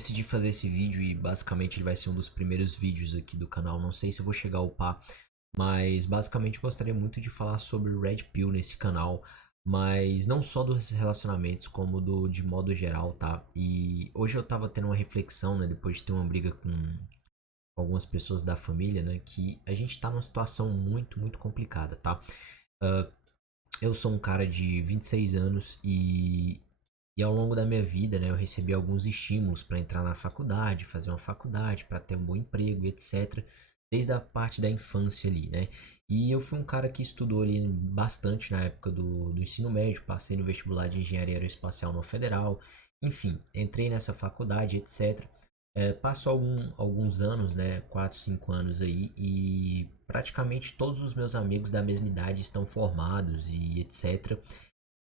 decidi fazer esse vídeo e basicamente ele vai ser um dos primeiros vídeos aqui do canal. Não sei se eu vou chegar a upar, mas basicamente eu gostaria muito de falar sobre Red Pill nesse canal, mas não só dos relacionamentos, como do de modo geral, tá? E hoje eu tava tendo uma reflexão, né, depois de ter uma briga com algumas pessoas da família, né, que a gente tá numa situação muito complicada, tá? Ah, eu sou um cara de 26 anos e ao longo da minha vida, né, eu recebi alguns estímulos para entrar na faculdade, fazer uma faculdade, para ter um bom emprego, etc. Desde a parte da infância ali, né? E eu fui um cara que estudou ali bastante na época do ensino médio, passei no vestibular de engenharia aeroespacial no Federal, enfim, entrei nessa faculdade, etc. Passou alguns anos, né? 4, 5 anos aí, e praticamente todos os meus amigos da mesma idade estão formados e etc.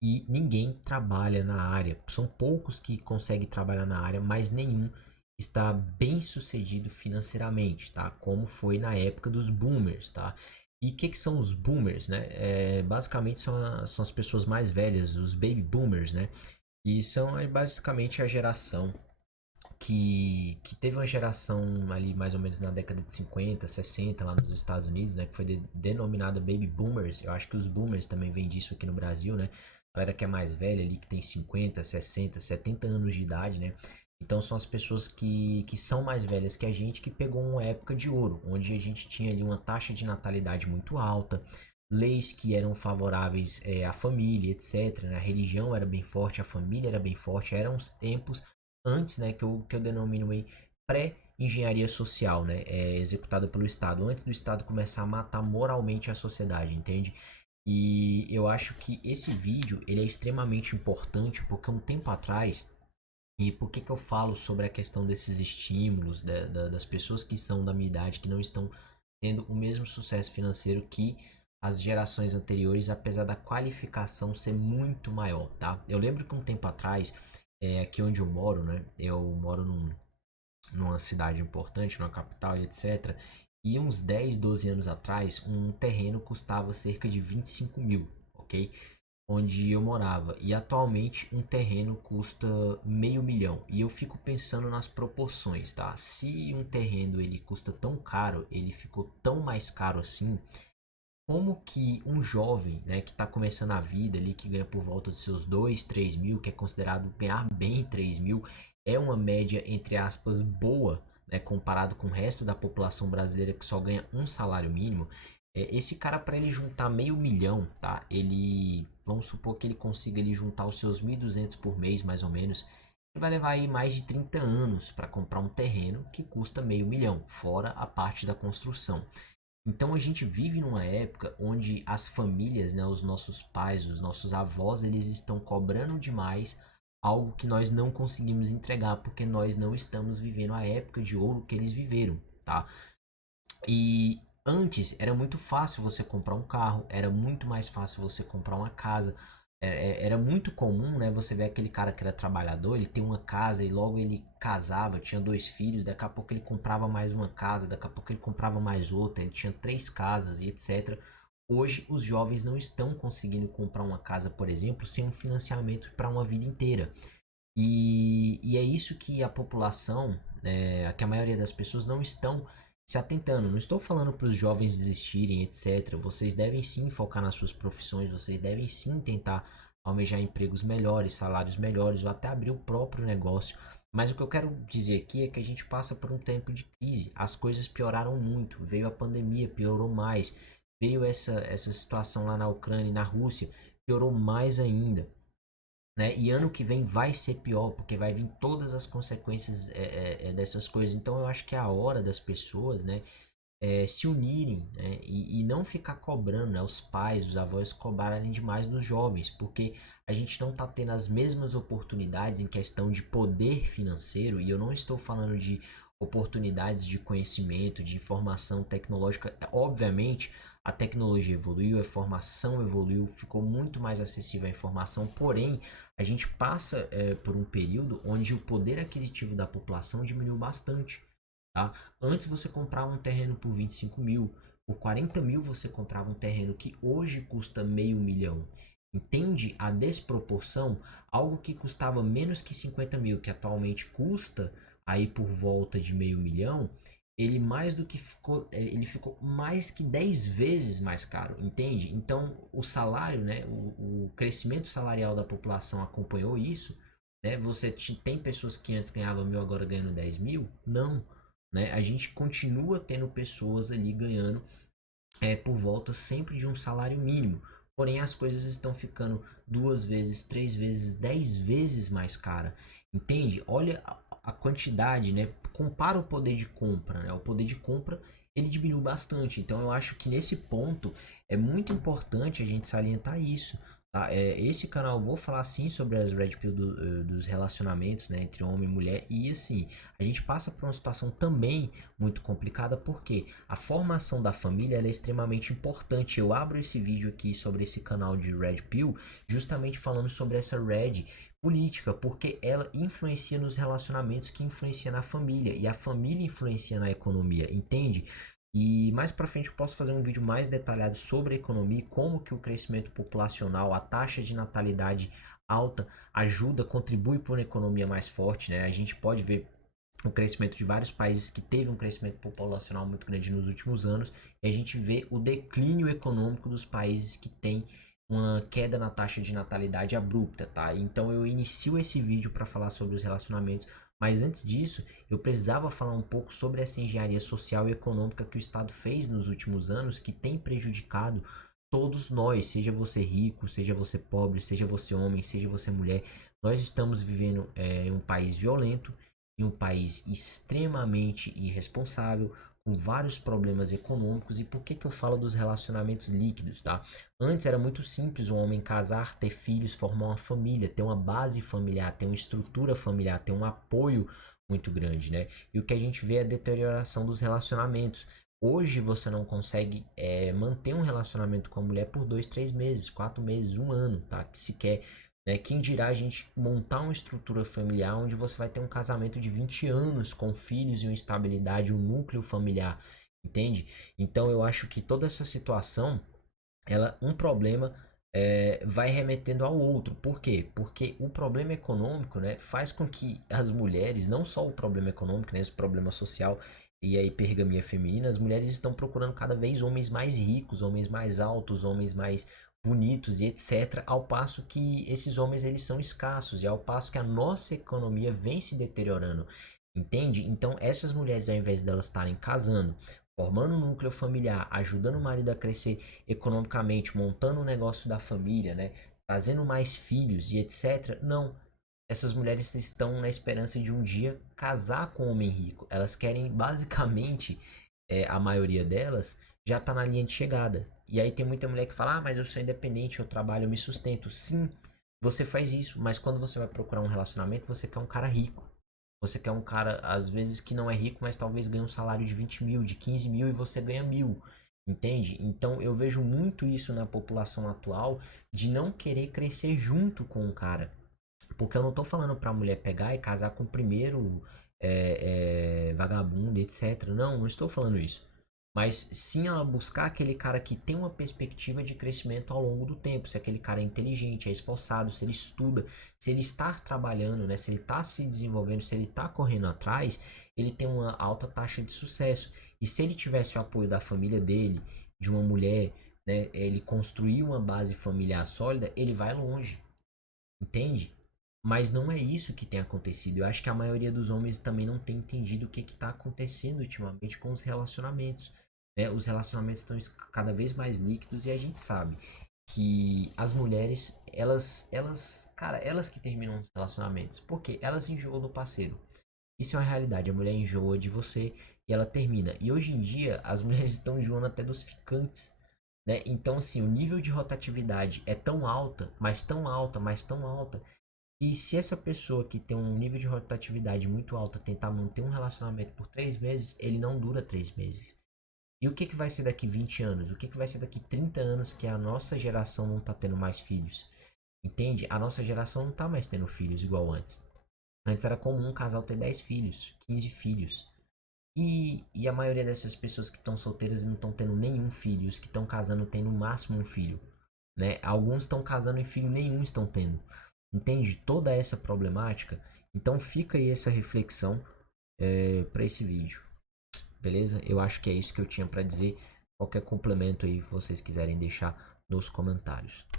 E ninguém trabalha na área. São poucos que conseguem trabalhar na área, mas nenhum está bem sucedido financeiramente, tá? Como foi na época dos boomers, tá? E o que são os boomers, né? Basicamente são as pessoas mais velhas, os baby boomers, né? E são basicamente a geração que teve uma geração ali mais ou menos na década de 50, 60 lá nos Estados Unidos, né, que foi denominada Baby Boomers. Eu acho que os Boomers também vêm disso aqui no Brasil, né? A galera que é mais velha ali, que tem 50, 60, 70 anos de idade, né? Então são as pessoas que são mais velhas que a gente, que pegou uma época de ouro, onde a gente tinha ali uma taxa de natalidade muito alta, leis que eram favoráveis à família, etc, né? A religião era bem forte, a família era bem forte, eram os tempos antes, né, que eu denomino aí pré-engenharia social, né, executada pelo Estado, antes do Estado começar a matar moralmente a sociedade, entende? E eu acho que esse vídeo ele é extremamente importante porque um tempo atrás, e por que que eu falo sobre a questão desses estímulos das pessoas que são da minha idade, que não estão tendo o mesmo sucesso financeiro que as gerações anteriores, apesar da qualificação ser muito maior, tá? Eu lembro que um tempo atrás, aqui onde eu moro, né? Eu moro numa cidade importante, numa capital e etc. E uns 10, 12 anos atrás, um terreno custava cerca de 25 mil, ok? Onde eu morava. E atualmente um terreno custa meio milhão. E eu fico pensando nas proporções, tá? Se um terreno ele custa tão caro, ele ficou tão mais caro assim, como que um jovem, né, que está começando a vida ali, que ganha por volta dos seus 2, 3 mil, que é considerado ganhar bem 3 mil, é uma média, entre aspas, boa, né, comparado com o resto da população brasileira que só ganha um salário mínimo, esse cara, para ele juntar meio milhão, tá? Ele, vamos supor que ele consiga ele juntar os seus 1.200 por mês, mais ou menos, ele vai levar aí mais de 30 anos para comprar um terreno que custa meio milhão, fora a parte da construção. Então a gente vive numa época onde as famílias, né, os nossos pais, os nossos avós, eles estão cobrando demais algo que nós não conseguimos entregar porque nós não estamos vivendo a época de ouro que eles viveram, tá? E antes era muito fácil você comprar um carro, era muito mais fácil você comprar uma casa. Era muito comum, né? Você ver aquele cara que era trabalhador, ele tem uma casa e logo ele casava, tinha dois filhos, daqui a pouco ele comprava mais uma casa, daqui a pouco ele comprava mais outra, ele tinha três casas e etc. Hoje os jovens não estão conseguindo comprar uma casa, por exemplo, sem um financiamento para uma vida inteira. E é isso que a população, que a maioria das pessoas não estão se atentando. Não estou falando para os jovens desistirem, etc. Vocês devem sim focar nas suas profissões, vocês devem sim tentar almejar empregos melhores, salários melhores, ou até abrir o próprio negócio. Mas o que eu quero dizer aqui é que a gente passa por um tempo de crise. As coisas pioraram muito. Veio a pandemia, piorou mais. Veio essa situação lá na Ucrânia e na Rússia, piorou mais ainda, né? E ano que vem vai ser pior, porque vai vir todas as consequências dessas coisas. Então eu acho que é a hora das pessoas, né, se unirem, né, e não ficar cobrando, né, os pais, os avós cobrarem demais dos jovens, porque a gente não está tendo as mesmas oportunidades em questão de poder financeiro, e eu não estou falando de oportunidades de conhecimento, de informação tecnológica. Obviamente, a tecnologia evoluiu, a informação evoluiu, ficou muito mais acessível a informação, porém, a gente passa por um período onde o poder aquisitivo da população diminuiu bastante. Tá? Antes você comprava um terreno por 25 mil, por 40 mil você comprava um terreno que hoje custa meio milhão. Entende a desproporção? Algo que custava menos que 50 mil, que atualmente custa aí por volta de meio milhão, ele mais do que ficou, ele ficou mais que 10 vezes mais caro, entende? Então o salário, né, o crescimento salarial da população acompanhou isso, né? Você tem pessoas que antes ganhavam 1.000, agora ganhando 10.000? Não, né? A gente continua tendo pessoas ali ganhando por volta sempre de um salário mínimo. Porém, as coisas estão ficando 2 vezes, 3 vezes, 10 vezes mais cara. Entende? Olha a quantidade, né? Compara o poder de compra, né? O poder de compra ele diminuiu bastante. Então, eu acho que nesse ponto é muito importante a gente salientar isso. Tá? Esse canal eu vou falar sim sobre as red pill dos relacionamentos, né, entre homem e mulher. E assim, a gente passa por uma situação também muito complicada porque a formação da família é extremamente importante. Eu abro esse vídeo aqui sobre esse canal de Red Pill, justamente falando sobre essa Red política, porque ela influencia nos relacionamentos, que influencia na família, e a família influencia na economia, entende? E mais para frente eu posso fazer um vídeo mais detalhado sobre a economia, como que o crescimento populacional, a taxa de natalidade alta ajuda, contribui para uma economia mais forte, né? A gente pode ver o crescimento de vários países que teve um crescimento populacional muito grande nos últimos anos, e a gente vê o declínio econômico dos países que têm uma queda na taxa de natalidade abrupta, tá? Então eu inicio esse vídeo para falar sobre os relacionamentos, mas antes disso, eu precisava falar um pouco sobre essa engenharia social e econômica que o Estado fez nos últimos anos, que tem prejudicado todos nós, seja você rico, seja você pobre, seja você homem, seja você mulher. Nós estamos vivendo em um país violento, em um país extremamente irresponsável, com vários problemas econômicos. E por que que eu falo dos relacionamentos líquidos, tá? Antes era muito simples o homem casar, ter filhos, formar uma família, ter uma base familiar, ter uma estrutura familiar, ter um apoio muito grande, né? E o que a gente vê é a deterioração dos relacionamentos. Hoje você não consegue manter um relacionamento com a mulher por 2, 3 meses, 4 meses, um ano, tá? Que sequer, né? Quem dirá a gente montar uma estrutura familiar onde você vai ter um casamento de 20 anos com filhos e uma estabilidade, um núcleo familiar, entende? Então eu acho que toda essa situação, um problema vai remetendo ao outro. Por quê? Porque o problema econômico, né, faz com que as mulheres, não só o problema econômico, né, esse problema social e a hipergamia feminina, as mulheres estão procurando cada vez homens mais ricos, homens mais altos, homens mais bonitos e etc. Ao passo que esses homens eles são escassos e ao passo que a nossa economia vem se deteriorando. Entende? Então essas mulheres, ao invés delas estarem casando, formando um núcleo familiar, ajudando o marido a crescer economicamente, montando o negócio da família, né? Trazendo mais filhos e etc. Não. Essas mulheres estão na esperança de um dia casar com um homem rico. Elas querem, basicamente, a maioria delas já está na linha de chegada. E aí tem muita mulher que fala: ah, mas eu sou independente, eu trabalho, eu me sustento. Sim, você faz isso, mas quando você vai procurar um relacionamento, você quer um cara rico. Você quer um cara, às vezes, que não é rico, mas talvez ganhe um salário de 20 mil, de 15 mil e você ganha 1.000. Entende? Então eu vejo muito isso na população atual de não querer crescer junto com o cara. Porque eu não tô falando pra mulher pegar e casar com o primeiro vagabundo, etc. Não, não estou falando isso. Mas sim ela buscar aquele cara que tem uma perspectiva de crescimento ao longo do tempo. Se aquele cara é inteligente, é esforçado, se ele estuda, se ele está trabalhando, né? Se ele está se desenvolvendo, se ele está correndo atrás, ele tem uma alta taxa de sucesso. E se ele tivesse o apoio da família dele, de uma mulher, né? Ele construir uma base familiar sólida, ele vai longe. Entende? Mas não é isso que tem acontecido. Eu acho que a maioria dos homens também não tem entendido o que está acontecendo ultimamente com os relacionamentos. Né? Os relacionamentos estão cada vez mais líquidos e a gente sabe que as mulheres, cara, elas que terminam os relacionamentos. Porque elas enjoam do parceiro. Isso é uma realidade. A mulher enjoa de você e ela termina. E hoje em dia, as mulheres estão enjoando até dos ficantes. Né? Então, assim, o nível de rotatividade é tão alta, mas tão alta, mas tão alta, e se essa pessoa que tem um nível de rotatividade muito alta tentar manter um relacionamento por 3 meses, ele não dura 3 meses. E o que, que vai ser daqui 20 anos? O que, que vai ser daqui 30 anos que a nossa geração não tá tendo mais filhos? Entende? A nossa geração não tá mais tendo filhos igual antes. Antes era comum um casal ter 10 filhos, 15 filhos. E a maioria dessas pessoas que estão solteiras não estão tendo nenhum filho. Os que estão casando têm no máximo um filho. Né? Alguns estão casando e filho nenhum estão tendo. Entende toda essa problemática? Então fica aí essa reflexão. para esse vídeo. Beleza? Eu acho que é isso que eu tinha para dizer. Qualquer complemento aí que vocês quiserem deixar nos comentários.